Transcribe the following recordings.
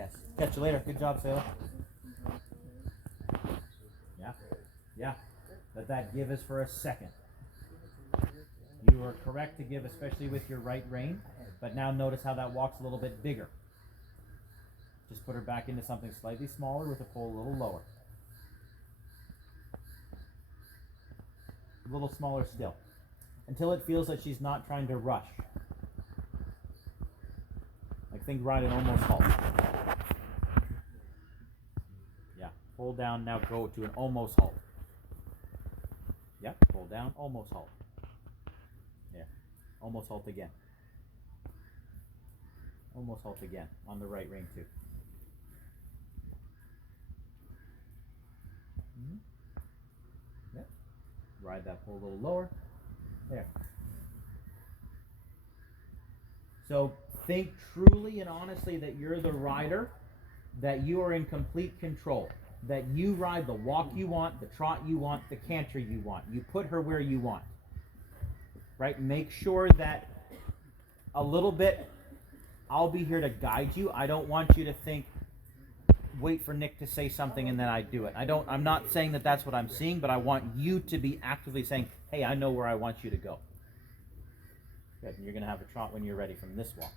Yes. Catch you later. Good job, Sailor. Yeah. Yeah. Let that give us for a second. You are correct to give, especially with your right rein, but now notice how that walks a little bit bigger. Just put her back into something slightly smaller with a pole a little lower. A little smaller still. Until it feels like she's not trying to rush. Like think ride an almost halt. Yeah. Pull down, now go to an almost halt. Yep, pull down, almost halt. Yeah. Almost halt again. Almost halt again on the right rein too. Yep. Ride that pole a little lower. There. So think truly and honestly that you're the rider, that you are in complete control, that you ride the walk you want, the trot you want, the canter you want. You put her where you want. Right? Make sure that a little bit, I'll be here to guide you. I don't want you to think, wait for Nick to say something and then I do it. I'm not saying that that's what I'm seeing, but I want you to be actively saying, hey, I know where I want you to go. Good. And you're going to have a trot when you're ready from this walk.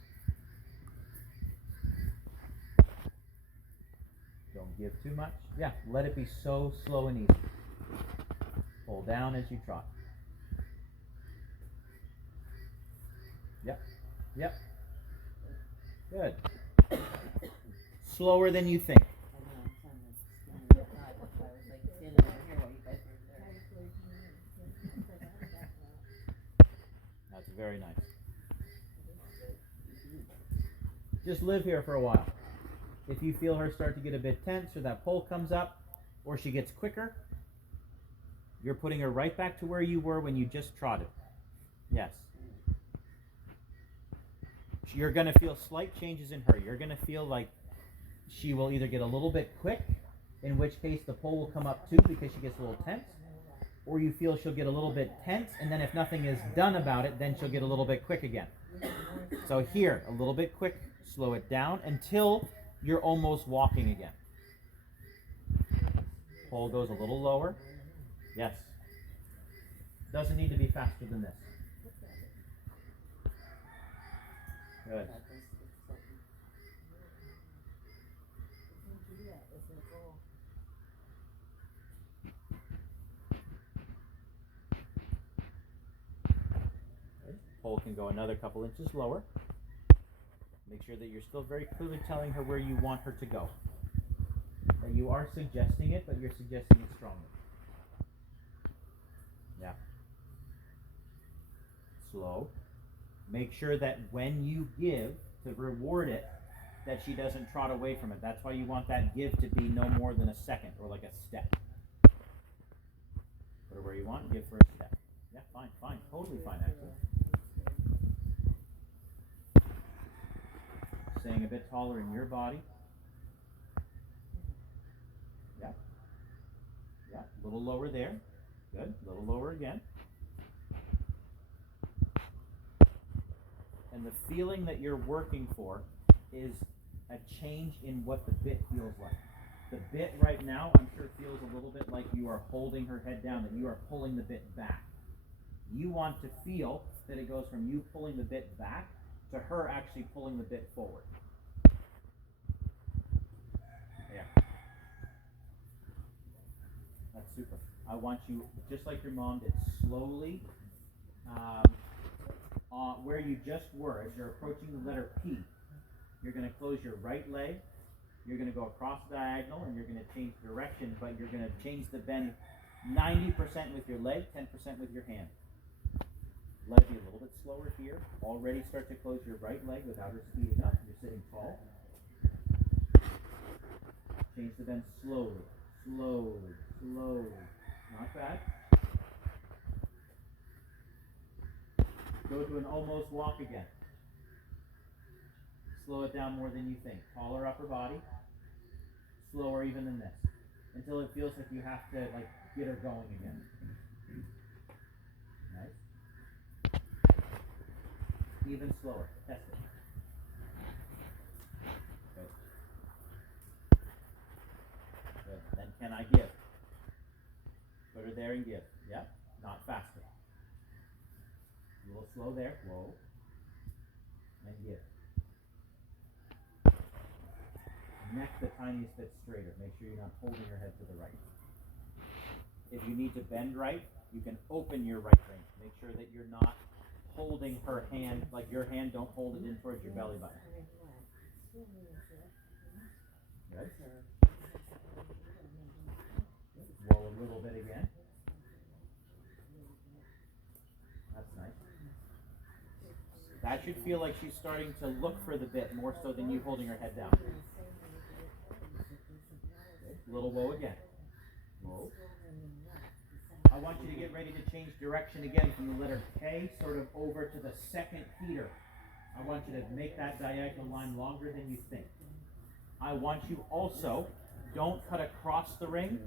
Don't give too much. Yeah, let it be so slow and easy. Pull down as you trot. Yep. Yep. Good. Slower than you think. That's very nice. Just live here for a while. If you feel her start to get a bit tense or that pole comes up or she gets quicker, you're putting her right back to where you were when you just trotted. Yes. You're going to feel slight changes in her. You're going to feel like she will either get a little bit quick, in which case the pole will come up too because she gets a little tense, or you feel she'll get a little bit tense, and then if nothing is done about it, then she'll get a little bit quick again. So here, a little bit quick, slow it down until you're almost walking again. Pole goes a little lower. Yes. Doesn't need to be faster than this. Good. Pole can go another couple inches lower. Make sure that you're still very clearly telling her where you want her to go. That you are suggesting it, but you're suggesting it strongly. Yeah. Slow. Make sure that when you give to reward it, that she doesn't trot away from it. That's why you want that give to be no more than a second or like a step. Put her where you want and give for a step. Yeah, fine, fine. Totally fine, actually. Staying a bit taller in your body. Yeah. Yeah, a little lower there. Good. A little lower again. And the feeling that you're working for is a change in what the bit feels like. The bit right now, I'm sure, feels a little bit like you are holding her head down, that you are pulling the bit back. You want to feel that it goes from you pulling the bit back to her actually pulling the bit forward. Yeah. That's super. I want you, just like your mom did, slowly, where you just were, as you're approaching the letter P, you're going to close your right leg, you're going to go across diagonal, and you're going to change direction, but you're going to change the bend 90% with your leg, 10% with your hand. Let it be a little bit slower here. Already start to close your right leg without her speeding up. You're sitting tall. Change the bend slowly, slowly, slowly. Not bad. Go to an almost walk again. Slow it down more than you think. Taller upper body. Slower even than this. Until it feels like you have to get her going again. Nice. Even slower. Test it. Good. there and give. Yep. Not faster. A little slow there. Whoa. And give. Neck the tiniest bit straighter. Make sure you're not holding your head to the right. If you need to bend right, you can open your right ring. Make sure that you're not holding her hand, like your hand, don't hold it in towards your belly button. Good. Roll a little bit again. That's nice. That should feel like she's starting to look for the bit more so than you holding her head down. Good. Little whoa again. Whoa. I want you to get ready to change direction again from the letter K sort of over to the second Peter. I want you to make that diagonal line longer than you think. I want you also, don't cut across the ring.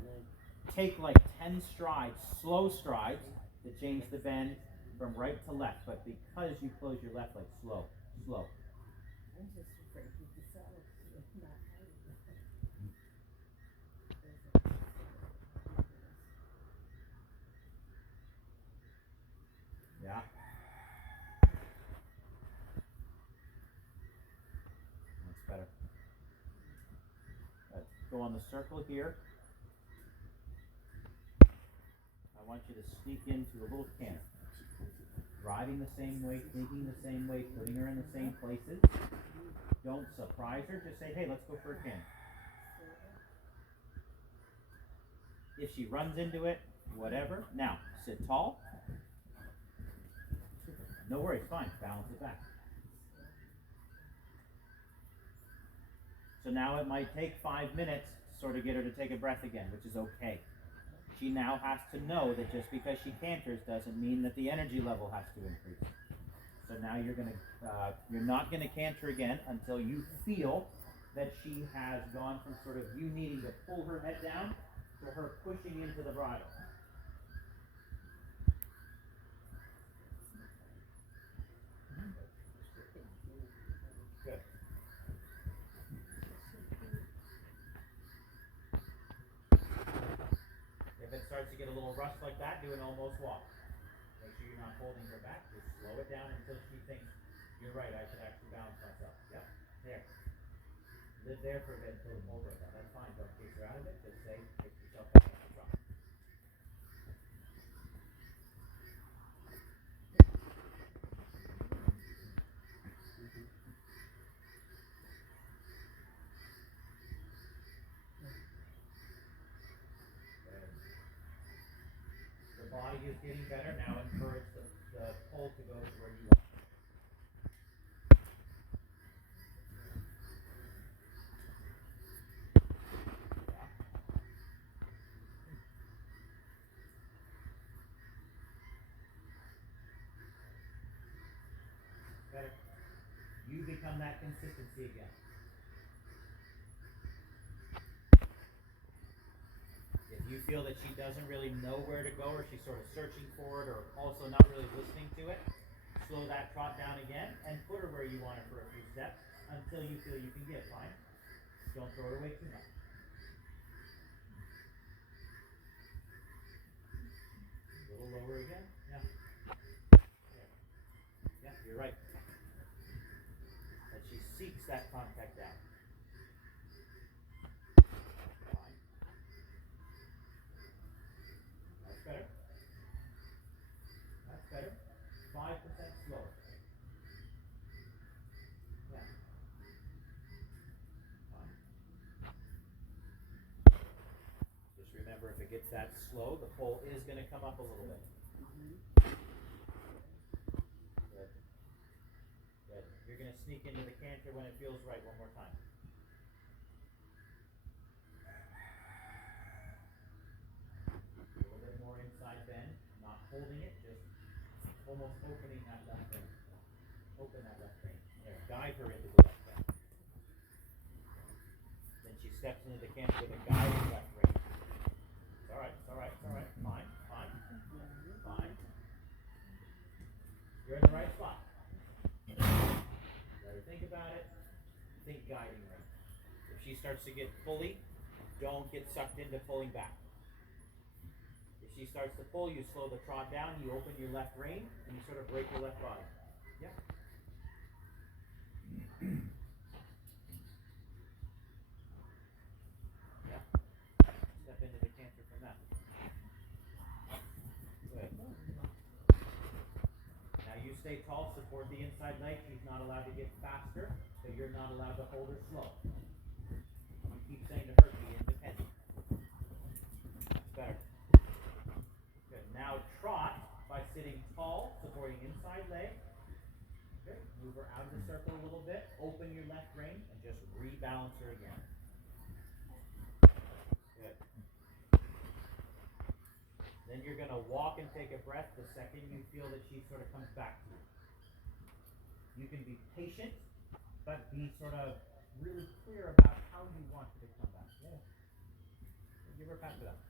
Take like 10 strides, slow strides, to change the bend from right to left. But because you close your left leg, slow, slow. Yeah. That's better. Let's go on the circle here. I want you to sneak into a little canter. Driving the same way, thinking the same way, putting her in the same places. Don't surprise her. Just say, hey, let's go for a canter. If she runs into it, whatever. Now, sit tall. No worries, fine. Balance it back. So now it might take 5 minutes to sort of get her to take a breath again, which is okay. She now has to know that just because she canters doesn't mean that the energy level has to increase. So now you're not gonna canter again until you feel that she has gone from sort of you needing to pull her head down to her pushing into the bridle. Good. If it starts to get a little rust like that, do an almost walk. Make sure you're not holding her back. Just slow it down until she thinks, you're right, I should actually balance myself. Yep, there. Live there for a bit until the pole goes out. That's fine. Don't chase her out of it. Just say, pick yourself up and drop. The body is getting better. Now encourage the pole to go to where you want. Better. You become that consistency again. If you feel that she doesn't really know where to go, or she's sort of searching for it, or also not really listening to it, slow that trot down again and put her where you want her for a few steps until you feel you can get fine. Don't throw it away too much. A little lower again. Yeah. There. Yeah, you're right. That she seeks that contact down. Fine. That's better. That's better. 5% slower. Yeah. Fine. Just remember, if it gets that slow, the pole is going to come up a little bit. Good. Good. You're going to sneak into the canter when it feels right one more time. A little bit more inside bend, not holding it, just almost opening that left ring. Open that left ring. There, guide her into the left ring. Then she steps into the canter with a guiding left ring. It's alright, it's alright, it's alright. Fine, fine, fine. You're in the right spot. Let her think about it. Think guiding ring. If she starts to get pulley, don't get sucked into pulling back. If she starts to pull, you slow the trot down, you open your left rein, and you sort of break your left body. Yeah. Yeah. Step into the canter from that. Good. Now you stay tall, support the inside leg. She's not allowed to get faster, so you're not allowed to hold her slow. You keep saying to her, be independent. That's better. Good. Now trot by sitting tall, supporting inside leg. Good. Move her out of the circle a little bit. Open your left rein and just rebalance her again. Good. Then you're going to walk and take a breath the second you feel that she sort of comes back to you. You can be patient, but be sort of really clear about how you want her to come back. Yeah. Give her a pat for that.